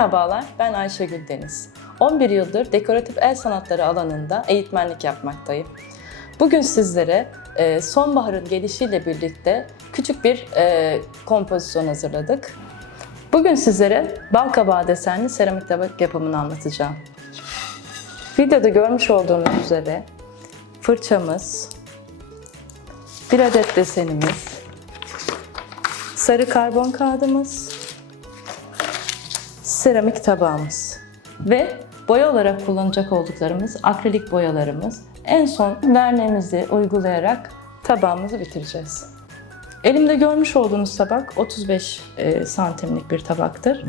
Merhabalar, ben Ayşegül Deniz. 11 yıldır dekoratif el sanatları alanında eğitmenlik yapmaktayım. Bugün sizlere e, sonbaharın gelişiyle birlikte küçük bir e, kompozisyon hazırladık. Bugün sizlere balkabağı desenli seramik tabak yapımını anlatacağım. Videoda görmüş olduğunuz üzere fırçamız, bir adet desenimiz, sarı karbon kağıdımız, seramik tabağımız ve boya olarak kullanacak olduklarımız akrilik boyalarımız. En son verneğimizi uygulayarak tabağımızı bitireceğiz. Elimde görmüş olduğunuz tabak 35 e, santimlik bir tabaktır.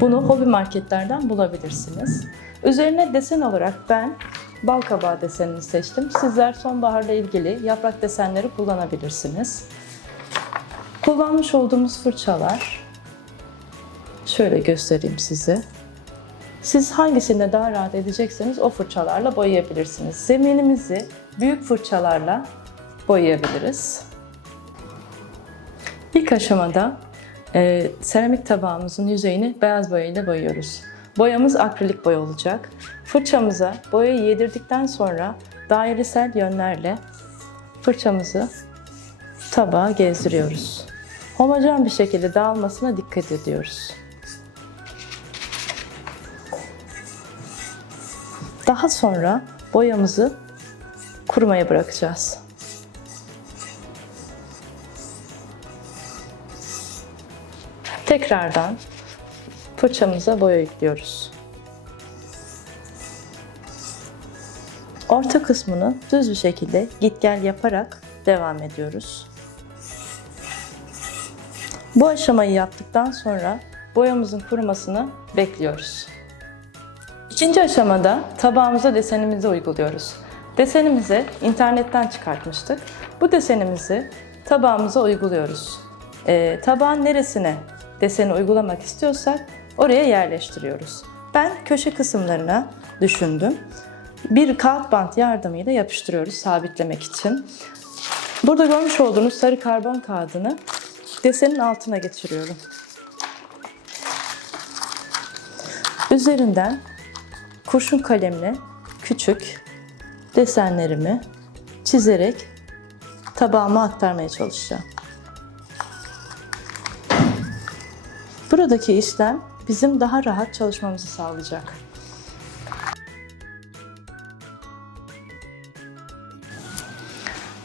Bunu hobi marketlerden bulabilirsiniz. Üzerine desen olarak ben bal kabağı desenini seçtim. Sizler sonbaharla ilgili yaprak desenleri kullanabilirsiniz. Kullanmış olduğumuz fırçalar şöyle göstereyim size. Siz hangisinde daha rahat edecekseniz o fırçalarla boyayabilirsiniz. Zeminimizi büyük fırçalarla boyayabiliriz. İlk aşamada e, seramik tabağımızın yüzeyini beyaz boya ile boyuyoruz. Boyamız akrilik boya olacak. Fırçamıza boyayı yedirdikten sonra dairesel yönlerle fırçamızı tabağa gezdiriyoruz. Homojen bir şekilde dağılmasına dikkat ediyoruz. Daha sonra boyamızı kurumaya bırakacağız. Tekrardan fırçamıza boya yüklüyoruz. Orta kısmını düz bir şekilde git gel yaparak devam ediyoruz. Bu aşamayı yaptıktan sonra boyamızın kurumasını bekliyoruz. İkinci aşamada tabağımıza desenimizi uyguluyoruz. Desenimizi internetten çıkartmıştık. Bu desenimizi tabağımıza uyguluyoruz. Ee, tabağın neresine deseni uygulamak istiyorsak oraya yerleştiriyoruz. Ben köşe kısımlarına düşündüm. Bir kağıt bant yardımıyla yapıştırıyoruz sabitlemek için. Burada görmüş olduğunuz sarı karbon kağıdını desenin altına geçiriyorum. Üzerinden kurşun kalemle küçük desenlerimi çizerek tabağıma aktarmaya çalışacağım. Buradaki işlem bizim daha rahat çalışmamızı sağlayacak.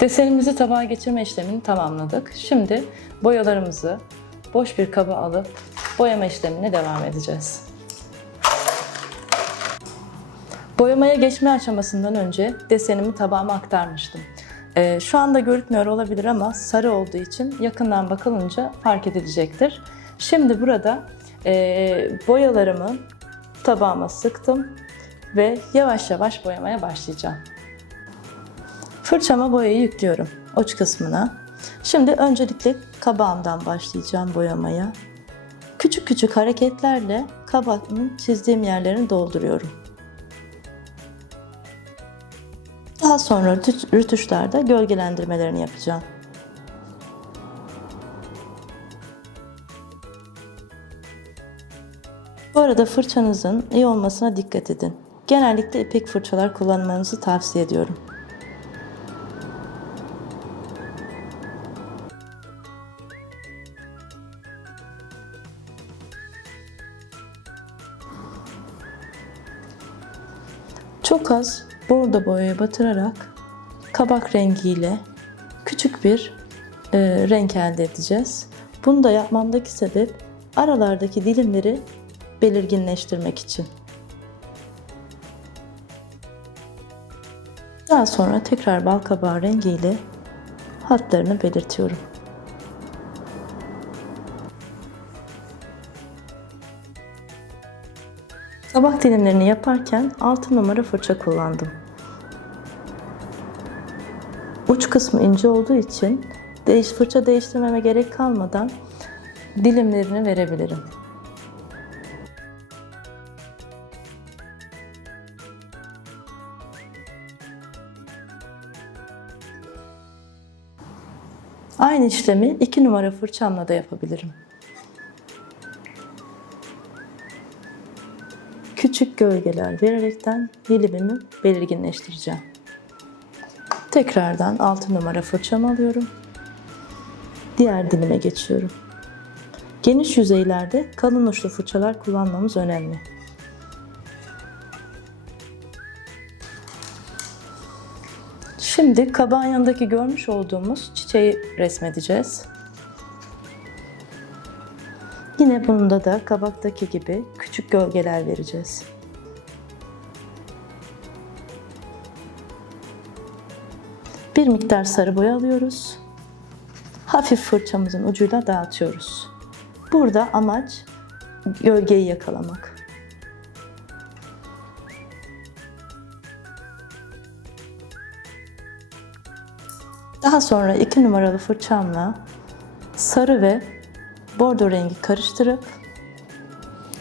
Desenimizi tabağa geçirme işlemini tamamladık. Şimdi boyalarımızı boş bir kaba alıp boyama işlemine devam edeceğiz. Boyamaya geçme aşamasından önce desenimi tabağıma aktarmıştım. Ee, şu anda görükmüyor olabilir ama sarı olduğu için yakından bakılınca fark edilecektir. Şimdi burada e, boyalarımı tabağıma sıktım ve yavaş yavaş boyamaya başlayacağım. Fırçama boyayı yüklüyorum uç kısmına. Şimdi öncelikle kabağımdan başlayacağım boyamaya. Küçük küçük hareketlerle kabağımın çizdiğim yerlerini dolduruyorum. Daha sonra rütuşlarda gölgelendirmelerini yapacağım. Bu arada fırçanızın iyi olmasına dikkat edin. Genellikle ipek fırçalar kullanmanızı tavsiye ediyorum. Bordo boyaya batırarak kabak rengiyle küçük bir e, renk elde edeceğiz. Bunu da yapmamdaki sebep aralardaki dilimleri belirginleştirmek için. Daha sonra tekrar bal kabağı rengiyle hatlarını belirtiyorum. Kabak dilimlerini yaparken 6 numara fırça kullandım. Uç kısmı ince olduğu için değiş, fırça değiştirmeme gerek kalmadan dilimlerini verebilirim. Aynı işlemi 2 numara fırçamla da yapabilirim. Gölgeler vererekten dilimimi belirginleştireceğim. Tekrardan 6 numara fırçamı alıyorum. Diğer dilime geçiyorum. Geniş yüzeylerde kalın uçlu fırçalar kullanmamız önemli. Şimdi kabağın yanındaki görmüş olduğumuz çiçeği resmedeceğiz. Yine bunda da kabaktaki gibi küçük gölgeler vereceğiz. Bir miktar sarı boya alıyoruz. Hafif fırçamızın ucuyla dağıtıyoruz. Burada amaç gölgeyi yakalamak. Daha sonra iki numaralı fırçamla sarı ve bordo rengi karıştırıp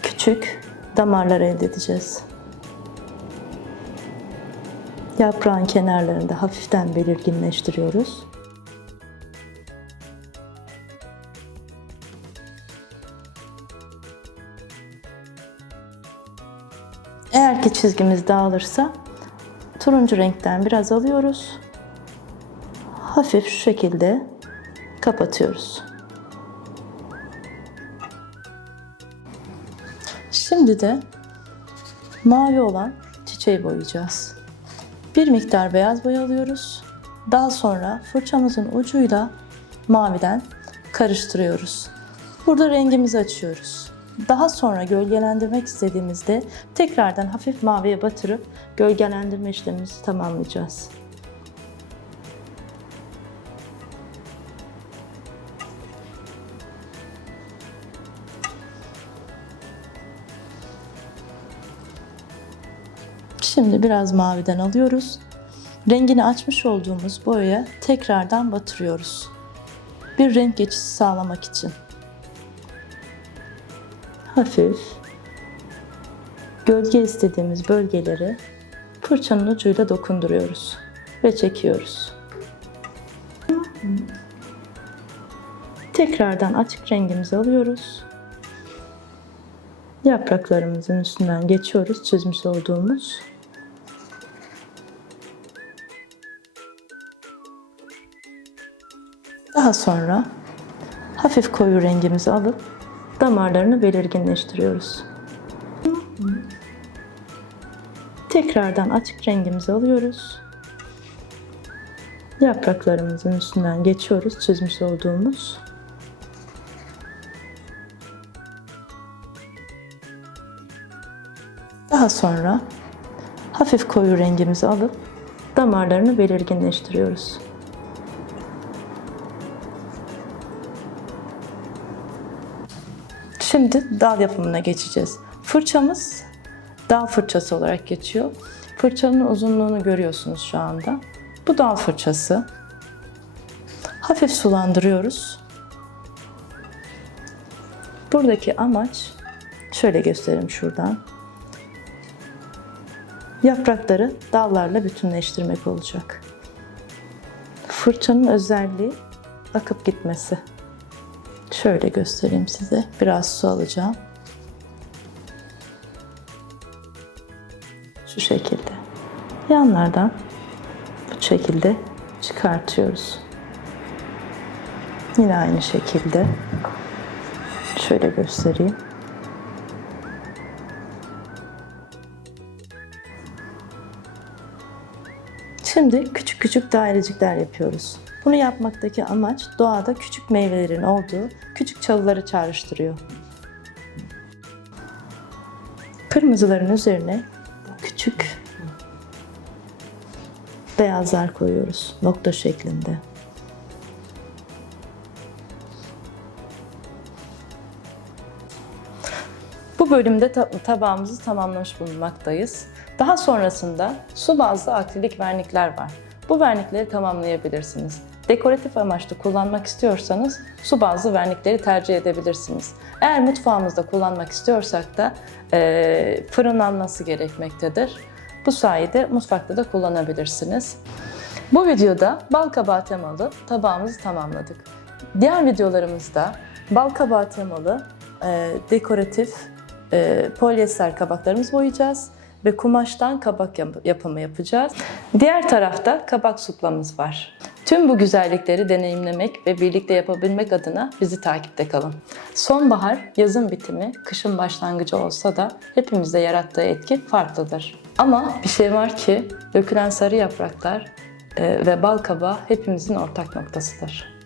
küçük damarlar elde edeceğiz. Yaprağın kenarlarını da hafiften belirginleştiriyoruz. Eğer ki çizgimiz dağılırsa turuncu renkten biraz alıyoruz. Hafif şu şekilde kapatıyoruz. Şimdi de mavi olan çiçeği boyayacağız. Bir miktar beyaz boya alıyoruz. Daha sonra fırçamızın ucuyla maviden karıştırıyoruz. Burada rengimizi açıyoruz. Daha sonra gölgelendirmek istediğimizde tekrardan hafif maviye batırıp gölgelendirme işlemimizi tamamlayacağız. Şimdi biraz maviden alıyoruz. Rengini açmış olduğumuz boyaya tekrardan batırıyoruz. Bir renk geçişi sağlamak için. Hafif gölge istediğimiz bölgeleri fırçanın ucuyla dokunduruyoruz ve çekiyoruz. Tekrardan açık rengimizi alıyoruz. Yapraklarımızın üstünden geçiyoruz çizmiş olduğumuz. Daha sonra hafif koyu rengimizi alıp damarlarını belirginleştiriyoruz. Tekrardan açık rengimizi alıyoruz. Yapraklarımızın üstünden geçiyoruz çizmiş olduğumuz. Daha sonra hafif koyu rengimizi alıp damarlarını belirginleştiriyoruz. Şimdi dal yapımına geçeceğiz. Fırçamız dal fırçası olarak geçiyor. Fırçanın uzunluğunu görüyorsunuz şu anda. Bu dal fırçası. Hafif sulandırıyoruz. Buradaki amaç şöyle göstereyim şuradan. Yaprakları dallarla bütünleştirmek olacak. Fırçanın özelliği akıp gitmesi. Şöyle göstereyim size. Biraz su alacağım. Şu şekilde. Yanlardan bu şekilde çıkartıyoruz. Yine aynı şekilde. Şöyle göstereyim. Şimdi küçük küçük dairecikler yapıyoruz. Bunu yapmaktaki amaç doğada küçük meyvelerin olduğu küçük çalıları çağrıştırıyor. Kırmızıların üzerine küçük beyazlar koyuyoruz nokta şeklinde. Bu bölümde ta- tabağımızı tamamlamış bulunmaktayız. Daha sonrasında su bazlı akrilik vernikler var. Bu vernikleri tamamlayabilirsiniz. Dekoratif amaçlı kullanmak istiyorsanız su bazlı vernikleri tercih edebilirsiniz. Eğer mutfağımızda kullanmak istiyorsak da e, fırınlanması gerekmektedir. Bu sayede mutfakta da kullanabilirsiniz. Bu videoda bal kabağı temalı tabağımızı tamamladık. Diğer videolarımızda bal kabağı temalı e, dekoratif e, polyester kabaklarımızı boyayacağız ve kumaştan kabak yap- yapımı yapacağız. Diğer tarafta kabak suplamız var. Tüm bu güzellikleri deneyimlemek ve birlikte yapabilmek adına bizi takipte kalın. Sonbahar, yazın bitimi, kışın başlangıcı olsa da hepimizde yarattığı etki farklıdır. Ama bir şey var ki dökülen sarı yapraklar e, ve bal kabağı hepimizin ortak noktasıdır.